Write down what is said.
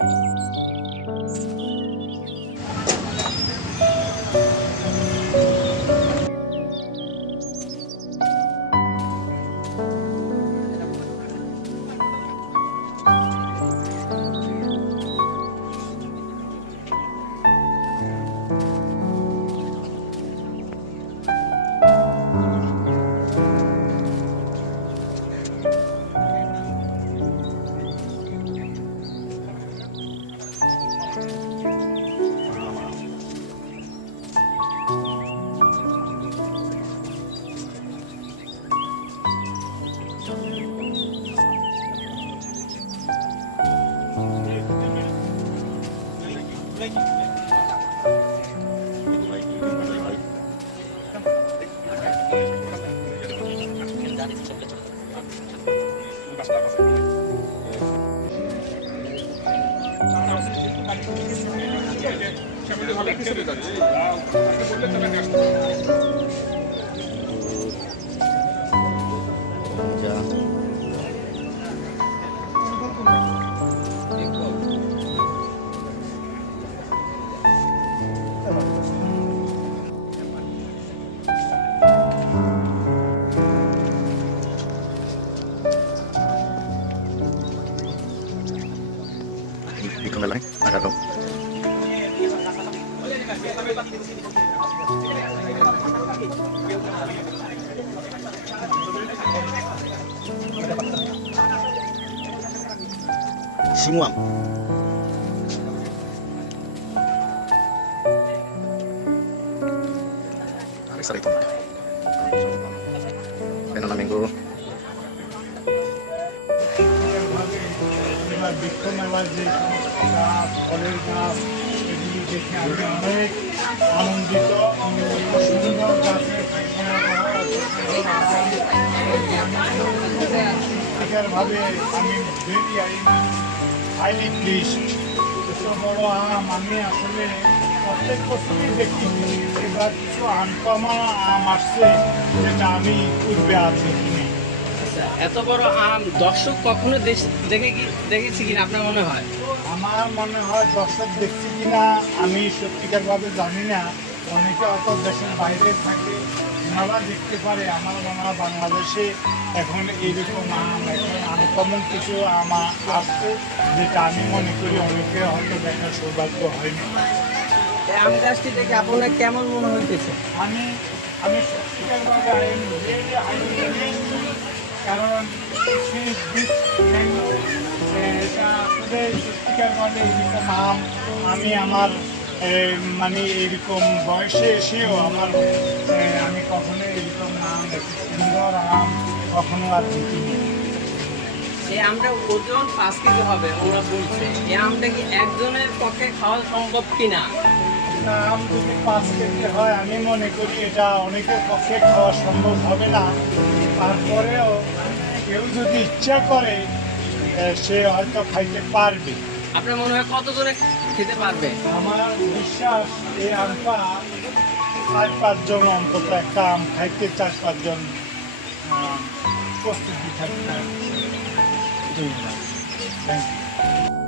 Ikon na lang agad daw. Singwang. Ari sa rito. Kaya namin ko. ফলের গাছ এগুলি দেখে আমি অনেক আনন্দিত। সুন্দর গাছের ভাবে আমি ভেরি হাইলি প্লিজড। এত বড় আম আমি আসলে প্রত্যেক বছরই দেখি, এবার কিছু আনকমন আম আসছে যেটা আমি পূর্বে আর দেখিনি। এত বড় আম দর্শক কখনো দেখেছি কিনা আপনার মনে হয়? আমার মনে হয় দর্শক দেখছি কিনা আমি সত্যিকারভাবে জানি না। অনেকে অত দেশের বাইরে থাকে, ওনারা দেখতে পারে। আমার মনে হয় বাংলাদেশে এখন এইরকম আম, এখন আনকমন কিছু আম আসছে যেটা আমি মনে করি অনেকে হয়তো দেখার সৌভাগ্য হয়নি। আম গাছটি দেখে আপনার কেমন মনে হইতেছে? আমি সত্যিকারভাবে কারণ এটা আসলে সত্যিকারভাবে এরকম আম আমি আমার মানে এরকম বয়সে এসেও আমি কখনো এরকম আম সুন্দর আম কখনো আর দেখিনি। এই আমটা ওজন 5 কেজি হবে ওরা বলছে। এই আমটা কি একজনের পক্ষে খাওয়া সম্ভব কিনা? আম যদি 5 কেজি হয় আমি মনে করি এটা অনেকের পক্ষে খাওয়া সম্ভব হবে না। তারপরেও কেউ যদি ইচ্ছা করে সে হয়তো খাইতে পারবে। আপনার মনে হয় কতজনে খেতে পারবে? আমার বিশ্বাস এই আমটা 4-5 জন অন্তত একটা আম খাইতে 4-5 জন প্রস্তুতি থাকতে। Thank you.